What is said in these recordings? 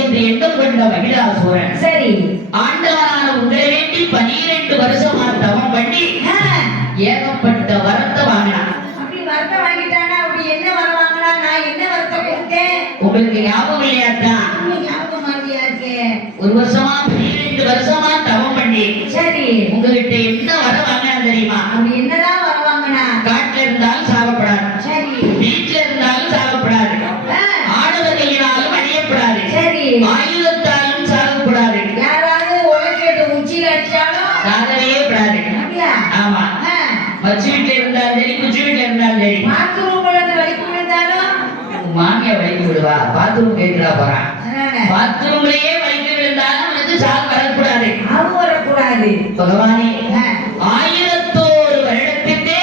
என்று எண்ணம் கொண்ட மகிழாசூரன் சரி ஆண்டவரான உங்களை வேண்டி 12 வருஷமா தவம் பண்ணி ஏகப்பட்ட வரத்தை வாங்கினான். அப்படி வரத்தை வாங்கிட்டானா? அப்படி என்ன வர வாங்கினா? நான் என்ன வரத்தை கொடுத்தேன்? உங்களுக்கு ஞாபகம் இல்லையாத்தான்? ஞாபகம் மாதிரியா இருக்கு. ஒரு வருஷமா 12 வருஷமா தவம் பண்ணி சரி உங்ககிட்ட என்ன வர வாங்கினா தெரியுமா? அப்படி என்னதான் வர வாங்கினா? காட்டுல இருந்தாலும் சாகப்படாது, சரி வீட்டுல இருந்தாலும் சாகப்படாது, ஆடவர்களினாலும் அழியப்படாது, சரி ஆயுதத்தாலும் சாகப்படாது, யாராவது உலகேட்டு உச்சியில் அடிச்சாலும் சாகவே படாது. அப்படியா? ஆமா, மச்சு வீட்டுல இருந்தாலும் சரி, குச்சி வீட்டுல இருந்தாலும் சரி, பாத்ரூம் வலிக்கு விழுந்தாலும் மாமியா வலிக்கு விடுவா. பாத்ரூம் கேட்கிறா போறான். பாத்ரூம்லயே வலிக்கு விழுந்தாலும் உனக்கு சாக வரக்கூடாது, அது வரக்கூடாது. பகவானே 1001 வருடத்துக்கு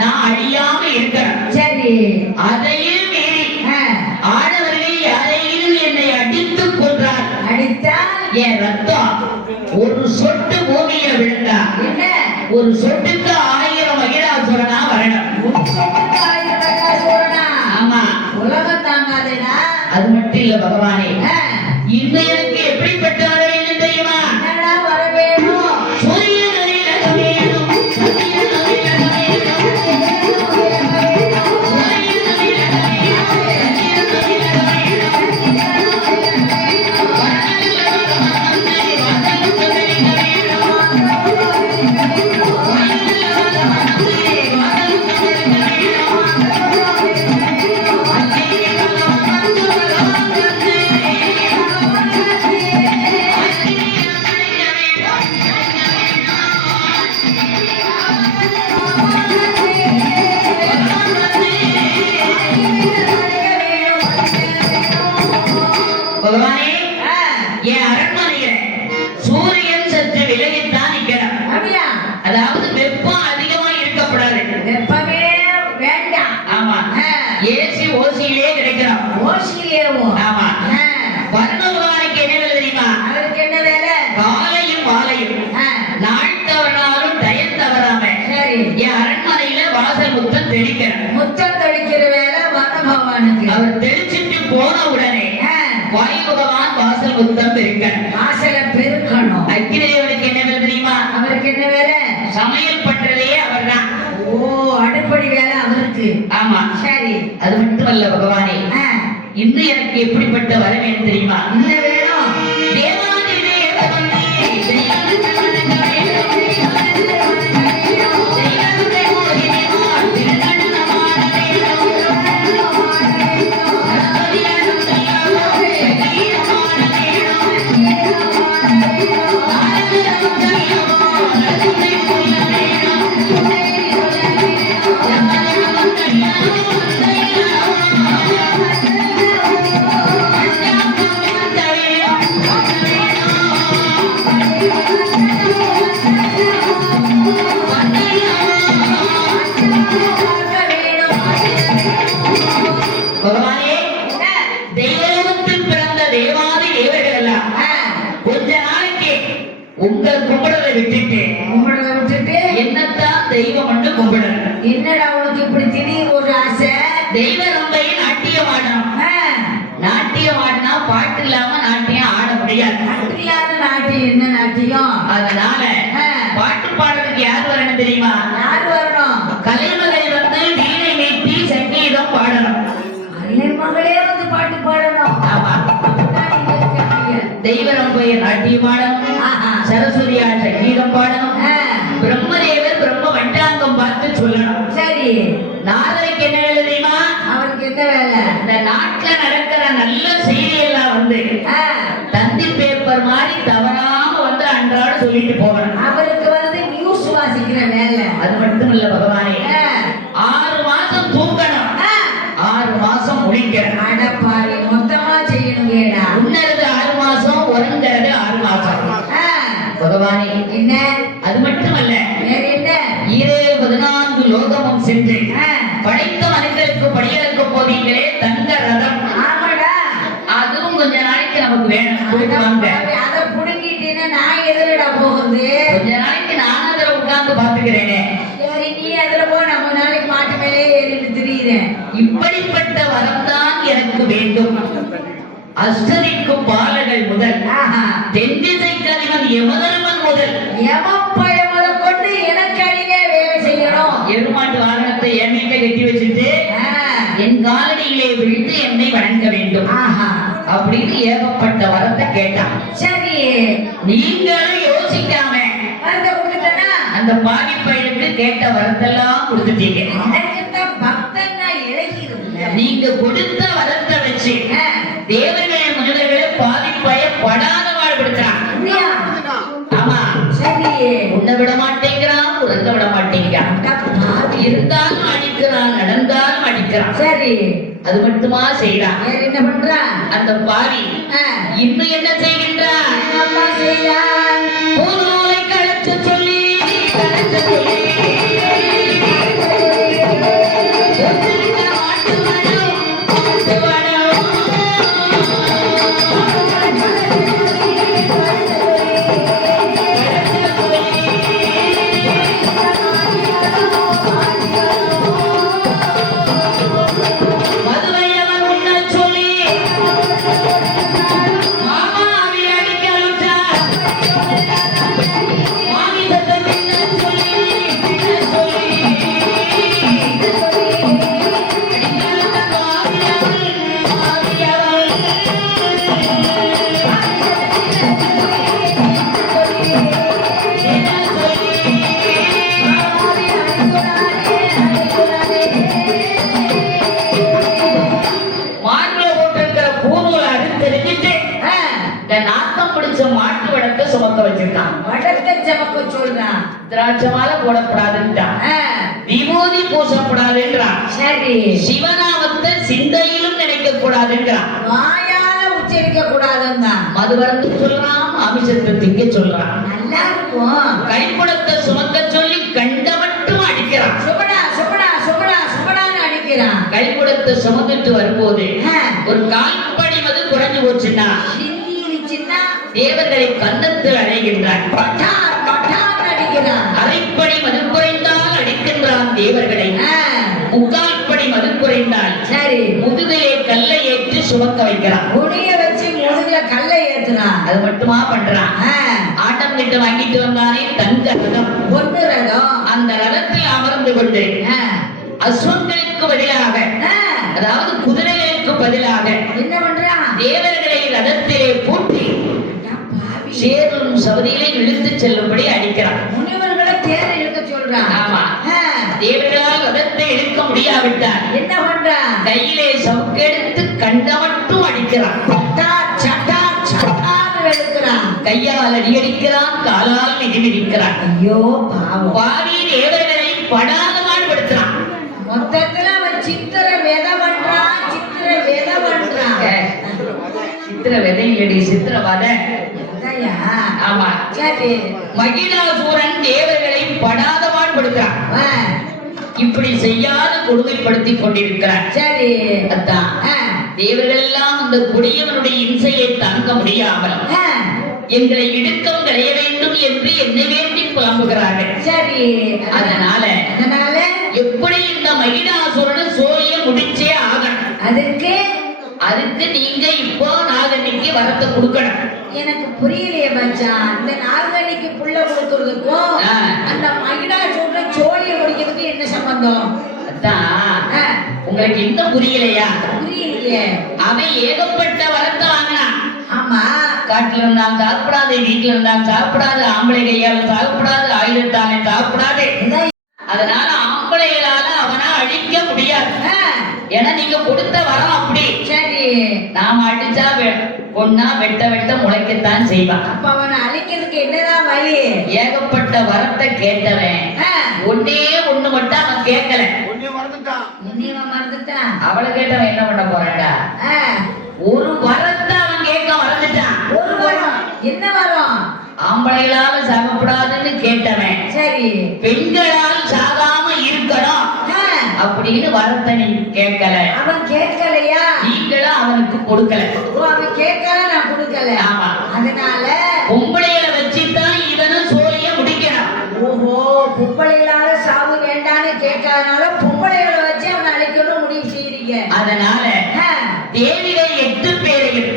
நான் அழியாம இருக்கிறேன். சரி அதையும் மீறி ஆடவர்கள் யாரையும் என்னை அடித்துக் கொன்றார். அடித்தால் என் ரத்தம் ஒரு சொட்டு பூமியில விழுந்தா என்ன? ஒரு சொட்டுக்கு 1000 மகிழாசுரனா வரணும். ஆமா, உலகம் தாங்காதேனா? அது மட்டும் இல்ல பகவானே, இன்னும் எனக்கு எப்படிப்பட்ட வர வேணும் தெரியுமா? என்னடா வர வேணும்? சூரியன் அருகிலக வேணும், சந்திரன் அருகிலக வேணும், சூரியன் அருகிலக வேணும், சந்திரன் அருகிலக பகவானே, என் அரண்மனையில சூரியன் சற்று விலகித்தான் நிற்கிறான். அப்படியா? அதாவது வெப்பம் அதிகமா இருக்கப்படாது. வெப்பமே வேண்டாம். ஆமா, ஏசி ஓசியிலே கிடைக்கிறான். ஓசியிலேவும் ஆமா, வருண பகவானுக்கு என்ன வேலை தெரியுமா? அவருக்கு என்ன வேலை? காலையும் மாலையும் நாள் தவறாலும் டயம் தவறாம சரி என் அரண்மனையில வாசல் முத்தம் தெளிக்கிறான். முத்தம் தெளிக்கிற வேலை வன பகவானுக்கு. அவர் தெளிச்சுட்டு போன உடனே வாயு பகவான் வாசல் முத்தம் பெருக்கணும். வாசல பெருக்கணும். அக்கிரேவனுக்கு என்ன வேலை தெரியுமா? அவருக்கு என்ன வேலை? சமையல் பண்றதே அவர்தான். ஓ, அடுப்படி வேலை அவருக்கு. ஆமா, சரி அது மட்டுமல்ல பகவானே, இன்னும் எனக்கு எப்படிப்பட்ட வர வேணும் தெரியுமா? என்ன வேணும்? தேவாதி தேவவந்தே, தெய்வத்தை வணங்க வேணும், தெய்வத்தை மோகினி மார் திருநடனமாட வேணும், கணபதியாரும் தெய்வமாவே கீதமாட வேணும், நாரதரும் தெய்வமோ நடுமை கொள்ள வேணும், யமதர்மம் தெய்வமோ தெய்வமோ பகவானே, தெய்வத்தில் பிறந்த தேவாதி தேவர்கள் எல்லாம் கொஞ்ச நாளைக்கு உங்கள் கும்பிடலை விட்டுட்டு கும்பிடலை விட்டுட்டு என்னத்தான் தெய்வம் ஒன்று கும்பிடணும். என்னடா உனக்கு இப்படி திடீர் ஒரு ஆசை? தெய்வ ரம்பை நாட்டியம் ஆடணும். நாட்டியம் ஆடினா பாட்டு இல்லாம நாட்டியம் ஆட முடியாது. நாட்டியாத நாட்டியம் என்ன நாட்டியம்? அதனால பாட்டு பாடுறதுக்கு யார் வரணும் தெரியுமா? யார் வரணும்? கலைமகளை வந்து வீணை மீட்டி சங்கீதம் பாடணும். கலைமகளே வந்து பாட்டு பாடணும். ஆமா, தெய்வ ரம்பைய நாட்டியம் ஆடணும், சரஸ்வதியா சங்கீதம் பாடணும், பிரம்மதேவர் பிரம்ம வண்டாங்கம் பார்த்து சொல்லணும். சரி, நாதருக்கு என்ன வேலை தெரியுமா? அவருக்கு என்ன வேலை? இந்த நாட்டுல நடக்கிற நல்ல செய்தியெல்லாம் வந்து தந்தி பேப்பர் மாதிரி தவறாம வந்து அன்றாட சொல்லிட்டு போகணும். அவருக்கு வந்து நியூஸ் வாசிக்கிற வேலை. அது மட்டும் இல்ல பகவானே, 6 மாசம் தூங்கணும், 6 மாசம் முடிக்கணும். அடப்பாவி, மொத்தமா செய்யணும் கேடா. உன்னது 6 மாசம், உறங்கிறது 6 மாசம். பகவானே, என்ன? அது மட்டுமல்ல, வேற என்ன? 14 லோகமும் சென்று படைத்த மனிதருக்கு படியெடுக்க போவீங்களே தங்க ரதம். ஆமாடா, அதுவும் கொஞ்ச நாளைக்கு நமக்கு வேணும். அதை புடுங்கிட்டீங்கன்னா நான் எதிரடா போகுது? கொஞ்ச நாளைக்கு நான் அதுல உட்கார்ந்து பாத்துக்கிறேனே. சரி, நீ அதுல போ, நம்ம நாளைக்கு மாட்டு மேலே ஏறிட்டு திரியிறேன். இப்படிப்பட்ட வரம் தான் எனக்கு வேண்டும். அஷ்டதிக்கும் பாலர்கள் முதல் ஆஹா. தென்திசை கதிவன் யமதர்மன் முதல் எமப்பய முதற்கொண்டு எனக்கு அடியே வேலை செய்யணும். எருமாட்டு வாகனத்தை என் வீட்டை கட்டி வச்சுட்டு என் காலடியிலே விழுந்து என்னை வணங்க வேண்டும் ஆஹா. அப்படின்னு ஏகப்பட்ட வரத்தை கேட்டான். சரி, நீங்களும் யோசிக்காம வரத்தை கொடுத்துட்டேனா? அந்த பாவி பையனுக்கு கேட்ட வரத்தெல்லாம் கொடுத்துட்டீங்க. எனக்குத்தான் பக்தன் நான் இழகிறதில்ல. நீங்க கொடுத்த வரத்தை வச்சு தேவர்களே முனிவர்களே பாவி பய படாத வாழ்படுத்துறான். அப்படியா? ஆமா, சரி, உன்னை விட மாட்டேங்கிறான், உறங்க விட மாட்டேங்கிறான், இருந்தாலும் அடிக்கிறான், நடந்தாலும் அடிக்கிறான். சரி, அது மட்டுமா செய்யறான்? வேற என்ன பண்றான் அந்த பாவி இன்னும் என்ன செய்கின்றான்? என்னப்பா செய்யறான்? பூநூலை கழற்ற சொல்லி கழற்ற சொல்லி மாட்டு வடம், மாட்டு வடம். மதுரையவன் உண்ணச் சொல்லி மாமாவி அடிக்க அழுத்தார். மாமிசத்தை தின்னச் சொல்லி தின்னச் சொல்லி அடிக்க அழுத்த மாமியவள் மாமியவள். தின்னச் சொல்லி மாட்டுல போட்டிருக்கிற பூநூலை அறுத்தெறிஞ்சிட்டு இந்த நாத்தம் பிடிச்ச மாட்டு வடத்தை சுமக்க வச்சிருக்கான். வடத்தை சமக்க சொல்றான். திராட்சை மாலை போடக்கூடாதுன்றான், விபூதி பூசக்கூடாதுன்றான், சரி, சிவநாமத்தை சிந்தையிலும் நினைக்க கூடாதுன்றான், வாயால உச்சரிக்க கூடாதுன்னா மதுவரந்து சொல்றான், அமிஷத்தை திங்க சொல்றான், நல்லா இருக்கும். கைக்குடத்தை சுமக்க சொல்லி கண்ட மட்டும் அடிக்கிறான். சுபடா சுபடா சுபடா சுபடான்னு அடிக்கிறான். கைக்குடத்தை சுமந்துட்டு வரும்போது ஒரு கால்படி மது குறைஞ்சு போச்சுன்னா சிந்திருச்சுன்னா தேவர்களை கன்னத்தில் அடைகின்றான். பட்டார் பட்டார் அடிக்கிறான். அரைப்படி மது குறைந்தால் அடிக்கின்றான் தேவர்களை. முக்கால்படி மது குறைந்தால் சரி, முதுகிலே கல்லை ஏற்றி சுமக்க வைக்கிறான். குனிய வச்சு முதுகுல கல்லை ஏத்துறான். அது மட்டுமா பண்றான்? ஆட்டம் கிட்ட வாங்கிட்டு வந்தானே தங்க ரதம், ஒண்ணு ரதம். அந்த ரதத்தில் அமர்ந்து கொண்டு அஸ்வங்களுக்கு பதிலாக, அதாவது குதிரைகளுக்கு பதிலாக என்ன பண்றான்? தேவர்களை ரதத்திலே பூட்டி சேரும் சபதியிலே இழுத்து செல்லும்படி அடிக்கிறான். முனிவர்களை தேர இழுக்க சொல்றான். ஆமா, தேவர்களால் ரதத்தை இழுக்க முடியாவிட்டால் என்ன பண்றான்? கையிலே சவுக்கெடுத்து கண்ட மட்டும் அடிக்கிறான். பட்டா சட்டா சட்டான்னு எடுக்கிறான். கையால் அடியடிக்கிறான், காலால் மிதிமிதிக்கிறான். ஐயோ பாவம். பாவி தேவர்களை படாத பாடுபடுத்துறான். மொத்தத்துல அவன் சித்திர வித பண்றான், சித்திர வித பண்றான். சித்திர விதை இல்லடி, சித்திரவத. அதையா? ஆமா, சரி, மகிழாசூரன் தேவர்களை படாத பாடுபடுத்துறான். ஆ, இப்படி செய்யாத கொடுமைப்படுத்திக் கொண்டிருக்கிறார். சரி, அதான் தேவர்கள் எல்லாம் அந்த கொடியவனுடைய இம்சையை தாங்க முடியாமல் எங்களை இடுக்கம் களைய வேண்டும் என்று என்னை வேண்டி புலம்புகிறார்கள். சரி, அதனால அதனால எப்படி இந்த மகிழாசுரனை சோழிய முடிச்சே ஆகணும். அதுக்கு நீங்க இப்போ நாகன்னிக்கு வரத்தை கொடுக்கணும். எனக்கு புரியலையே மச்சான். இந்த நாகன்னிக்கு புள்ள கொடுக்கறதுக்கும் அந்த மகிழாசூரனை சோழிய முடிக்கிறதுக்கு என்ன சம்பந்தம்? அதான் உங்களுக்கு இன்னும் புரியலையா? புரியலையே. அவன் ஏகப்பட்ட வரத்தை வாங்கினான். ஆமா, காட்டுல இருந்தான் சாப்பிடாது, வீட்டுல இருந்தான் சாப்பிடாது, ஆம்பளை கையால சாப்பிடாது, ஆயுதத்தாலே சாப்பிடாது. அதனால ஆம்பளைகளால அவனை அழிக்க முடியாது. ஏன்னா நீங்க கொடுத்த வரம் அப்படி. சரி, நாம அடிச்சா பொண்ணா வெட்ட வெட்ட முளைக்கத்தான் செய்வான். அப்ப அவனை அழிக்கிறதுக்கு என்னதான் வழி? ஏகப்பட்ட வரத்தை கேட்டவன் ஒன்னே ஒண்ணு மட்டும் அவன் கேட்கல. என்னையவன் மறந்துட்டான். அவளை கேட்டவன் என்ன பண்ண போறான்டா? ஒரு வரத்தை அவன் கேட்க மறந்துட்டான். ஒரு வரம். என்ன வரம்? ஆம்பளைகளால சாகக்கூடாதுன்னு கேட்டவன் சரி, பெண்களால் சாகாம இருக்கணும் அப்படின்னு வரத்தை நீ கேட்கல. அவன் கேட்கலையா? நீங்களும் அவனுக்கு கொடுக்கல. அவன் கேட்கல, நான் கொடுக்கல. ஆமா, அதனால பொம்பளைகளை வச்சுதான் இதனை சோழிய முடிக்கணும். ஓஹோ, பொம்பளைகளால சாவு வேண்டான்னு கேட்காதனால பொம்பளைகளை வச்சு அவனை அழிக்கணும் முடிவு செய்யறீங்க. அதனால தேவிகள் 8 பேரையும்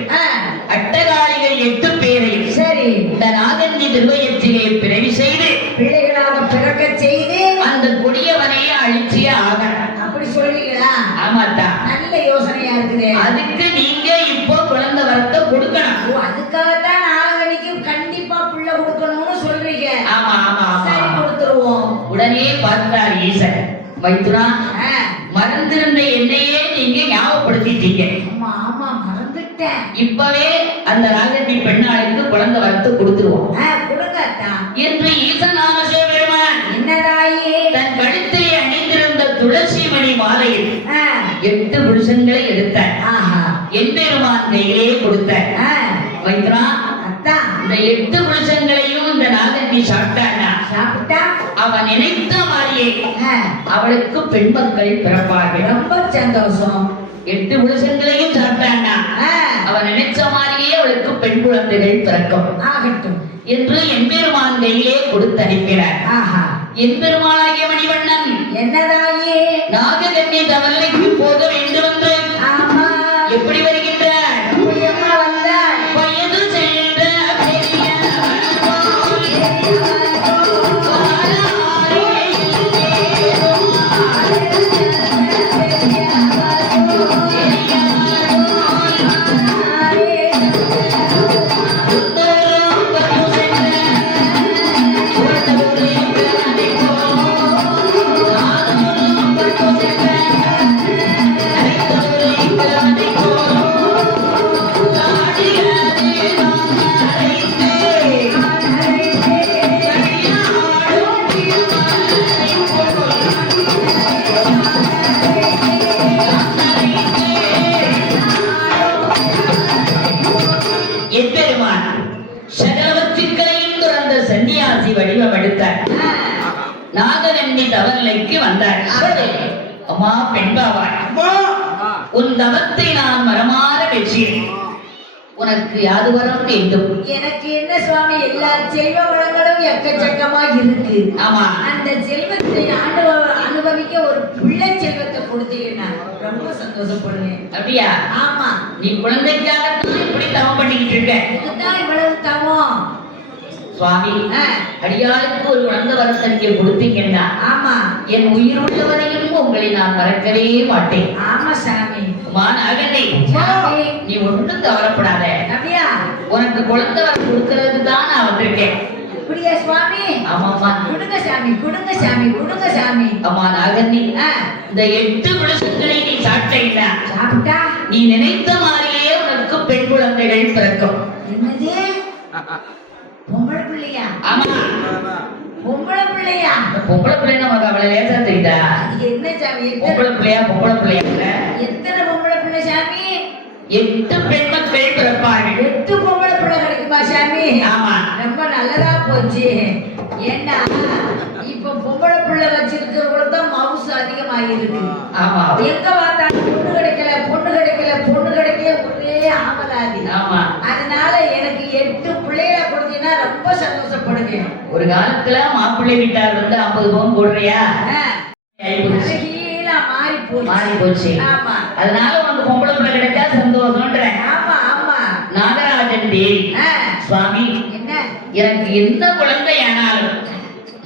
திருவயத்திலே பிறவி செய்து பிள்ளைகளாக பிறக்க செய்து அந்த கொடியவனையே அழிச்சியே ஆக. அப்படி சொல்றீங்களா? ஆமாத்தா. நல்ல யோசனையா இருக்குது. அதுக்கு நீங்க இப்போ குழந்தை வரத்தை கொடுக்கணும். ஓ, அதுக்காகத்தான் நாளைக்கு கண்டிப்பா புள்ள கொடுக்கணும்னு சொல்றீங்க. ஆமா ஆமா சரி, கொடுத்துருவோம். உடனே பார்த்தார் ஈசன். மைத்துனா, மறந்திருந்த என்னையே நீங்க ஞாபகப்படுத்திட்டீங்க. ஆமா ஆமா, மறந்துட்டேன். இப்பவே அந்த ராஜத்தி பெண்ணாளுக்கு குழந்தை வரத்து கொடுத்துருவோம் கொடுங்கத்தா என்று ஈசனான சிவபெருமான் என்னதாயே தன் கழுத்திலே அணிந்திருந்த துளசி மணி மாலையில் 8 புருஷங்களை எடுத்தார். எம்பெருமான் கையிலே கொடுத்தார். மைத்ரா, இந்த 8 புருஷங்களையும் இந்த நாகத்தி சாப்பிட்டானா, அவன் நினைத்த மாதிரியே அவளுக்கு பெண் மக்கள் பிறப்பார்கள். ரொம்ப சந்தோஷம். 8 புருஷங்களையும் சாப்பிட்டானா அவன் நினைச்ச மாதிரியே அவளுக்கு பெண் குழந்தைகள் பிறக்கும் ஆகட்டும் என்று எம்பெருமான் கையிலே கொடுத்து அனுப்பினார். எம்பெருமானாகிய மணிவண்ணன் என்னதாயே நாககன்னி தவளைக்கு போக வேண்டும் என்று எப்படி வருகின்றார்? வயது சென்ற எம்பெருமான் சகலவற்றுக்களையும் துறந்த சன்னியாசி வடிவம் எடுத்தார். நாகவன்னி தவநிலைக்கு வந்தார். அம்மா பெண்பாவாய், உன் தவத்தை நான் மரமாற வெற்றினேன். உனக்கு யாது வரம் வேண்டும்? எனக்கு என்ன சுவாமி, எல்லா செல்வ வளங்களும் எக்கச்சக்கமா இருக்கு. ஆமா, அந்த செல்வத்தை அனுபவிக்க ஒரு பிள்ளை செல்வத்தை கொடுத்தீங்கன்னா ரொம்ப சந்தோஷப்படுவேன். அப்படியா? ஆமா. நீ குழந்தைக்காகத்தான் இப்படி தவம் பண்ணிக்கிட்டு இருக்க. இதுதான் இவ்வளவு தவம் சுவாமி. அடியாளுக்கு ஒரு குழந்தை வரத்தை நீங்க கொடுத்தீங்கன்னா ஆமா, என் உயிர் உள்ளவரையும் உங்களை நான் மறக்கவே மாட்டேன். ஆமா சாமி. நீ ஒன்றும் கவலைப்படாத. அப்படியா? உனக்கு குழந்தை வரம் கொடுக்கறதுக்கு தான் நான் வந்திருக்கேன். அப்படியா சுவாமி? ஆமாமா. கொடுங்க சாமி, கொடுங்க சாமி, கொடுங்க சாமி. அம்மா நாகன்னி, இந்த 8 புருஷங்களை நீ சாப்பிட்டீங்கன்னா சாப்பிட்டா நீ நினைத்த மாதிரியே உனக்கு பெண் குழந்தைகள் பிறக்கும். என்னது? பொம்பளை பிள்ளையா? ஆமா, பொம்பளை பிள்ளையா? பொம்பளை பிள்ளை நமக்கு அவ்வளவு லேசா தெரியுதா? என்ன சாமி? பொம்பளை பிள்ளையா? பொம்பளை பிள்ளையா? எத்தனை பொம்பளை பிள்ளை சாமி? 8 பெண் மக்கள் பிறப்பார்கள். 8 பொம்பளை பிள்ளை கிடைக்குமா சாமி? ஆமா, ரொம்ப நல்லதா போச்சு. ஏன்னா இப்ப பொம்பளை பிள்ளை வச்சிருக்கிறவங்களுக்கு தான் மவுசு அதிகமாயிருக்கு. ஆமா, எங்க பார்த்தாலும் பொண்ணு கிடைக்கல, பொண்ணு கிடைக்கல, பொண்ணு கிடைக்கல, ஒரே ஆமலாதி. ஆமா, அதனால எனக்கு 8 பிள்ளைகளை கொடுத்தீங்கன்னா ரொம்ப சந்தோஷப்படுவேன். ஒரு காலத்துல மாப்பிள்ளை வீட்டார் வந்து 50 பவுன் போடுறியா? மாறி போச்சு. ஆமா, அதனால உனக்கு பொம்பளை பிள்ளை கிடைச்சா சந்தோஷம்ன்ற. ஆமா ஆமா. நாகராஜன் தேவி, சுவாமி, என்ன எனக்கு என்ன குழந்தை ஆனாலும்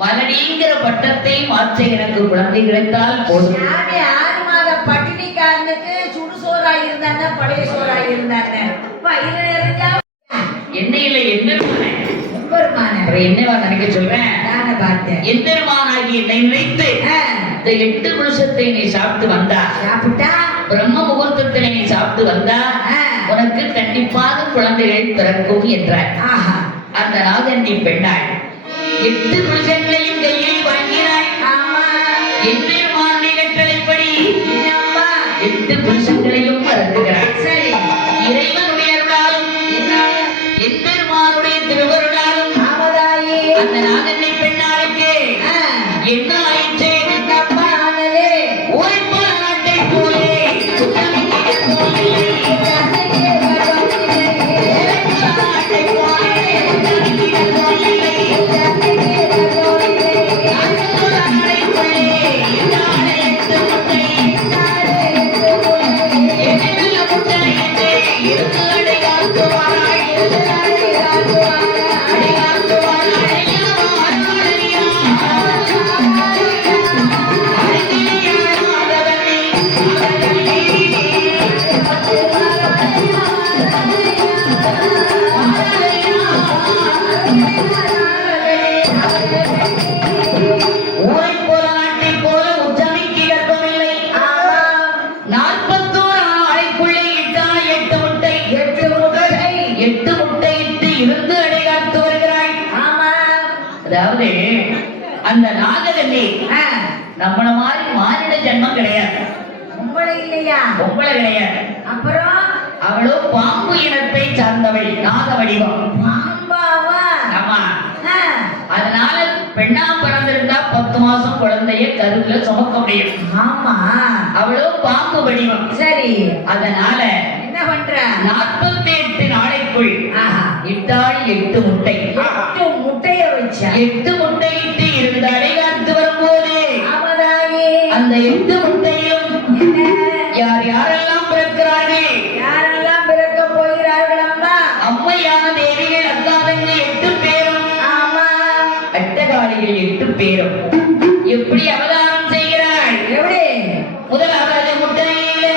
மலடிங்கிற பட்டத்தை மாற்ற எனக்கு குழந்தை கிடைத்தால் போதும். 6 மாத பட்டினிக்காரனுக்கு சுடுசோறாய் இருந்தாங்க, பழைய சோறாய் இருந்தாங்க. எண்ணெயில என்ன என்னவா நினைக்க சொல்றேன்? எம்பெருமானாகிய என்னை நினைத்து இந்த 8 புருஷத்தை நீ சாப்பிட்டு வந்தா, பிரம்ம முகூர்த்தத்தினை நீ சாப்பிட்டு வந்தா உனக்கு கண்டிப்பாக குழந்தைகள் பிறக்கும் என்றார். அந்த நாகன்னி பெண்ணாள் 8 புருஷங்களையும் கையில் வாங்கினாள். எம்பெருமானுடைய கட்டளைப்படி 8 புருஷங்களையும் மறந்துகிறாள். இறைவனுடைய அருளாலும் எம்பெருமானுடைய திருவருளாலும் அந்த நாகன்னி பெண்ணாளுக்கு என்ன ஆயிற்று? ஓய்வு நாட்டை போலே அடியாத்துவார் 8 முட்டையிட்டு இருந்து அடைகாத்து வருகிறாய். ஆமா. அதாவது அந்த நாககன்னி ஆ, நம்மள மாதிரி மானிட ஜென்மம் கிடையாது, பொம்பளை இல்லையா? பொம்பளை கிடையாது. அப்புறம் அவளோ பாம்பு இனத்தை சார்ந்தவள், நாக வடிவம். பாம்பாவா? ஆமா. ஆ, அதனால பெண்ணா பிறந்திருந்தா 10 மாசம் குழந்தைய கருவுல சுமக்க முடியும். ஆமா. அவளோ பாம்பு வடிவம். சரி, அதனால என்ன பண்ற? 48 நாளைக்குள் ஆஹா, இட்டாள் 8 முட்டை. 8 முட்டைய வச்சா. 8 முட்டையிட்டு இருந்து அடைகாத்து வரும்போது ஆமதாயி. அந்த 8 முட்டையும் என்ன? யார் யாரெல்லாம் பிறக்கிறார்கள்? யாரெல்லாம் பிறக்க போகிறார்கள் அம்மா? அம்மையான தேவிகள் அல்லாதவங்க 8 பேரும், ஆமா. அட்டகாளிகள் 8 பேரும் எப்படி அவதாரம் செய்கிறாள்? எப்படி? முதலாவது முட்டையிலே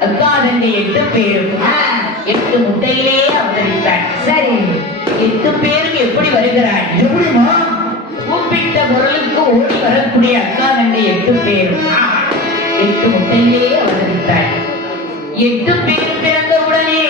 அக்காதங்க 8 பேரும் 8 முட்டையிலே அவதரித்தார். சரி, 8 பேரும் எப்படி வருகிறார்? எப்படிமா? கூப்பிட்ட குரலுக்கு ஓடி வரக்கூடிய அக்காதங்க 8 பேரும் 8 முட்டையிலே அவதரித்தார். 8 பேர் பிறந்த உடனே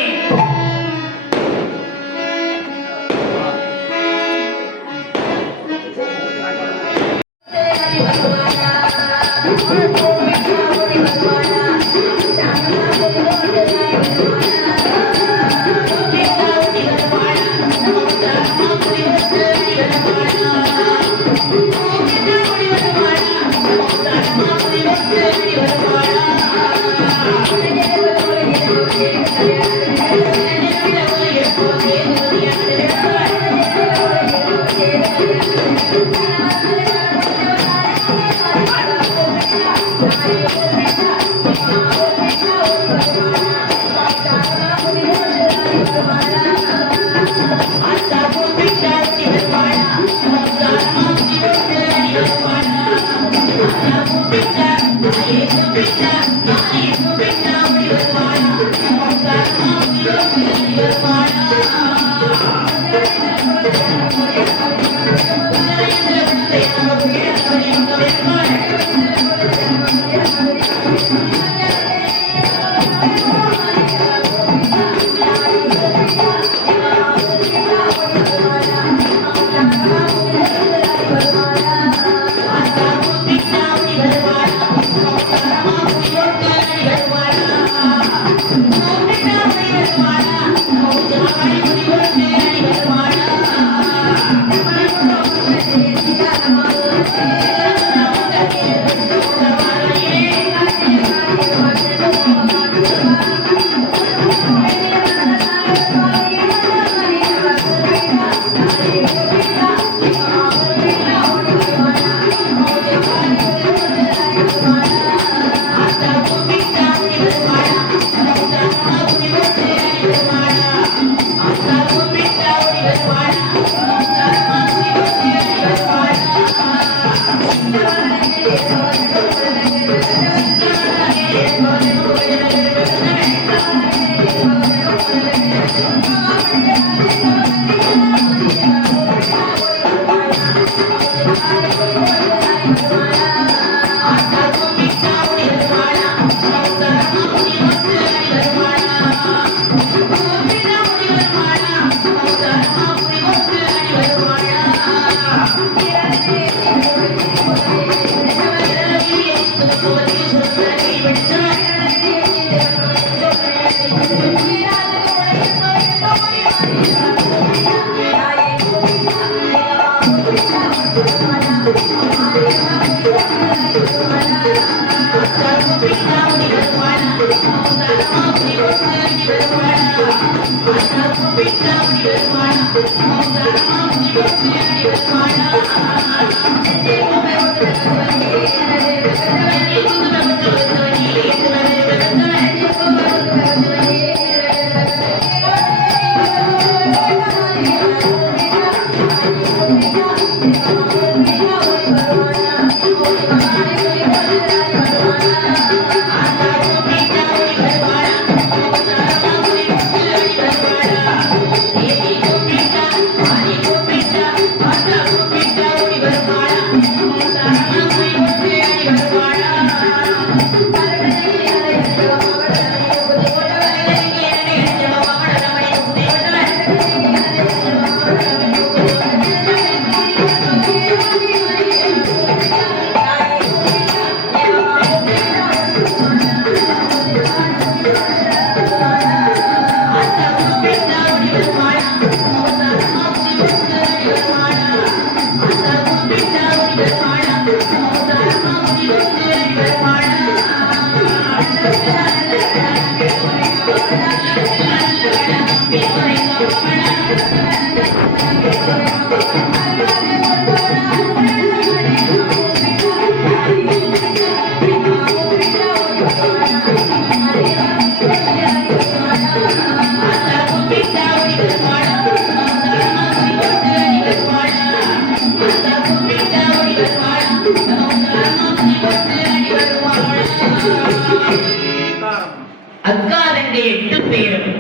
அக்காரங்க 8 பேரும்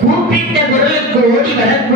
கூப்பிட்ட குரலுக்கு ஓடி வரக்கூடிய